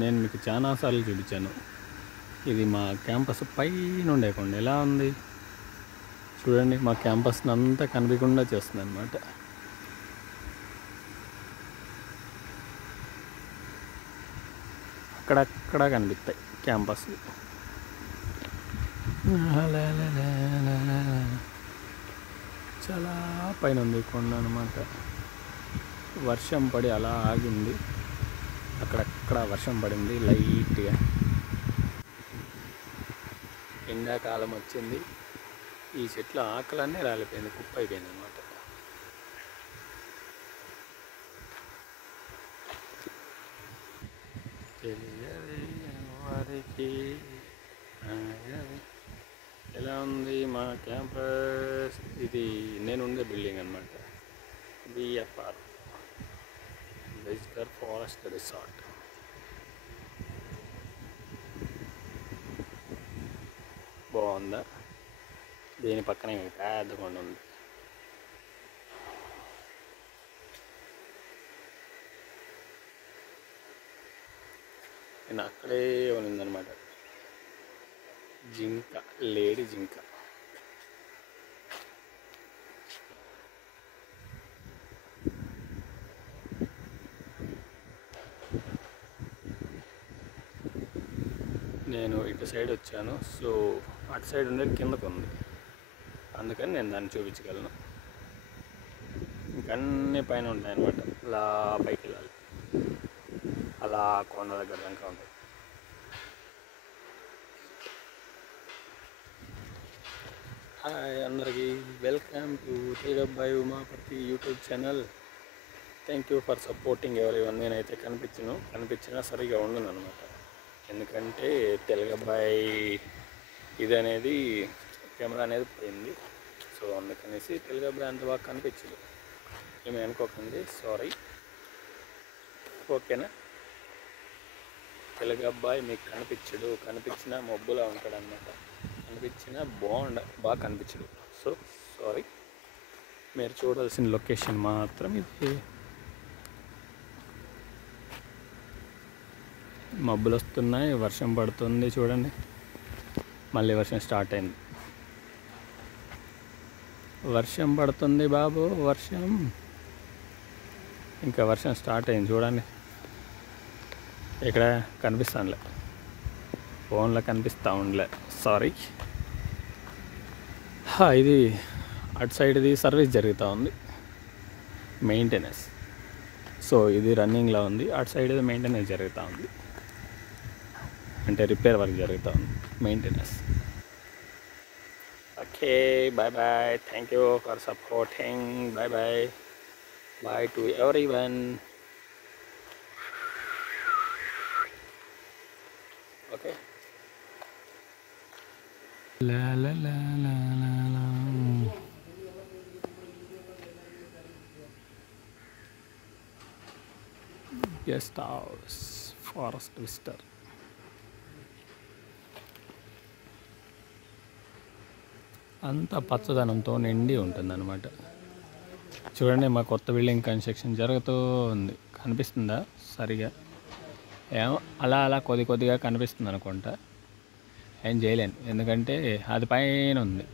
నేను మీకు చాలాసార్లు చూపించాను. ఇది మా క్యాంపస్ పైన ఉండే కొండ ఎలా ఉంది చూడండి. మా క్యాంపస్ని అంతా కనిపించకుండా చేస్తుంది అనమాట. అక్కడక్కడ కనిపిస్తాయి క్యాంపస్. చాలా పైన ఉంది కొండ అనమాట. వర్షం పడి అలా ఆగింది, అక్కడక్కడ వర్షం పడింది లైట్గా. ఎండాకాలం వచ్చింది, ఈ చెట్ల ఆకులన్నీ రాలిపోయింది, కుప్ప అయిపోయింది అనమాట. వారికి ఎలా ఉంది మా క్యాంపస్. ఇది నేను ఉండే బిల్డింగ్ అనమాట, బిఎఫ్ఆర్ విజిటర్ ఫారెస్ట్ రిసార్ట్. బాగుందా? దీని పక్కనే పెద్ద కొండ ఉంది. నేను అక్కడే ఉన్నదన్నమాట జింక, లేడీ జింక. నేను ఇటు సైడ్ వచ్చాను, సో అటు సైడ్ ఉండేది కిందకు ఉంది, అందుకని నేను దాన్ని చూపించగలను. ఇంకన్నీ పైన ఉంటాయి అన్నమాట. అలా పైకి వెళ్ళాలి, అలా కొండ దగ్గర దాకా ఉంటుంది. హాయ్ అందరికీ, వెల్కమ్ టు తెలుగబ్బాయి Umapathi YouTube channel. Thank you for supporting everyone. నేనైతే కనిపించినా సరిగా ఉండను అనమాట, ఎందుకంటే తెలుగబ్బాయి ఇది అనేది కెమెరా అనేది పోయింది. సో అందుకనేసి తెలుగబ్బాయి అంత బాగా కనిపించదు, ఏమి అనుకోకండి, సారీ. ఓకేనా? తెలుగబ్బాయి మీకు కనిపించినా మబ్బులా ఉంటాడు అనమాట, కనిపించినా బాగా కనిపించడు. So sorry. మీరు చూడాల్సిన లొకేషన్ మాత్రం ఇది. మబ్బులు వస్తున్నాయి, వర్షం పడుతుంది చూడండి. మళ్ళీ వర్షం స్టార్ట్ అయింది. వర్షం పడుతుంది బాబు, వర్షం. ఇంకా వర్షం స్టార్ట్ అయింది చూడండి. ఇక్కడ కనిపిస్తానులే, ఫోన్లో కనిపిస్తూ ఉండలే, సారీ. ఇది అటు సైడ్ది సర్వీస్ జరుగుతూ ఉంది, మెయింటెనెన్స్. సో ఇది రన్నింగ్లో ఉంది, అటు సైడ్ మెయింటెనెన్స్ జరుగుతూ ఉంది, అంటే రిపేర్ వర్క్ జరుగుతూ ఉంది, maintenance. Okay, bye bye, thank you for supporting. Bye bye, bye to everyone. Okay. లా లా లా లా లా లా. Guest house, forest visitor. అంతా పచ్చదనంతో నిండి ఉంటుందన్నమాట. చూడండి, మా కొత్త బిల్డింగ్ కన్స్ట్రక్షన్ జరుగుతూ ఉంది, కనిపిస్తుందా సరిగా? ఏమో అలా కొద్దిగా కనిపిస్తుంది అనుకుంటా, ఏం చేయలేను, ఎందుకంటే అది పైన ఉంది,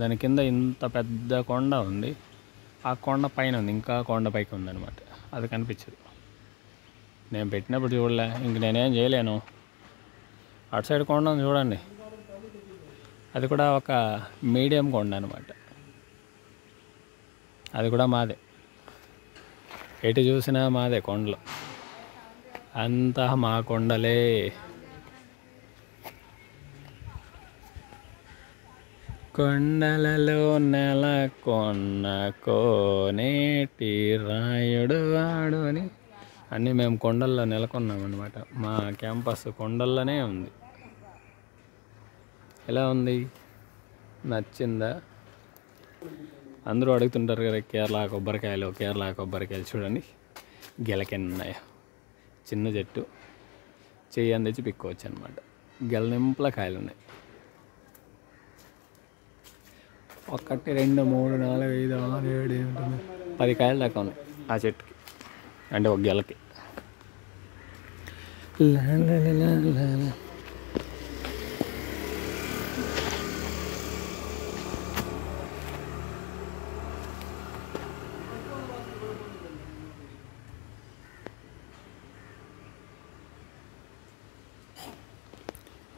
దాని కింద ఇంత పెద్ద కొండ ఉంది, ఆ కొండ పైన ఉంది, ఇంకా కొండ పైకి ఉందన్నమాట, అది కనిపించదు. నేను పెట్టినప్పుడు చూడలే, ఇంక నేనేం చేయలేను. అటు సైడ్ కొండ ఉంది చూడండి, అది కూడా ఒక మీడియం కొండ అనమాట, అది కూడా మాదే. ఎటు చూసినా మాదే కొండలు, అంతా మా కొండలే. కొండలలో నెలకొన్న కోనేటి రాయుడు వాడు అని అన్నీ మేము కొండల్లో నెలకొన్నామన్నమాట. మా క్యాంపస్ కొండల్లోనే ఉంది. ఎలా ఉంది, నచ్చిందా? అందరూ అడుగుతుంటారు కదా, కేరళ కొబ్బరికాయలు చూడండి గెలకెన్ని ఉన్నాయో. చిన్న చెట్టు, చెయ్యి అందించి పిక్కోవచ్చు అనమాట. గెల నింపుల కాయలు ఉన్నాయి. 1 2 3 4 5 6 7 8 10 కాయలు దాకా ఉన్నాయి ఆ చెట్టుకి, అంటే ఒక గెలకి. లా లా లా లా లా లా.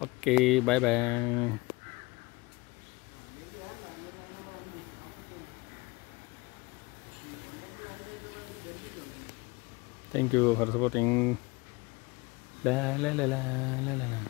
Okay, bye bye. Thank you for supporting. లా లా లా లా లా లా.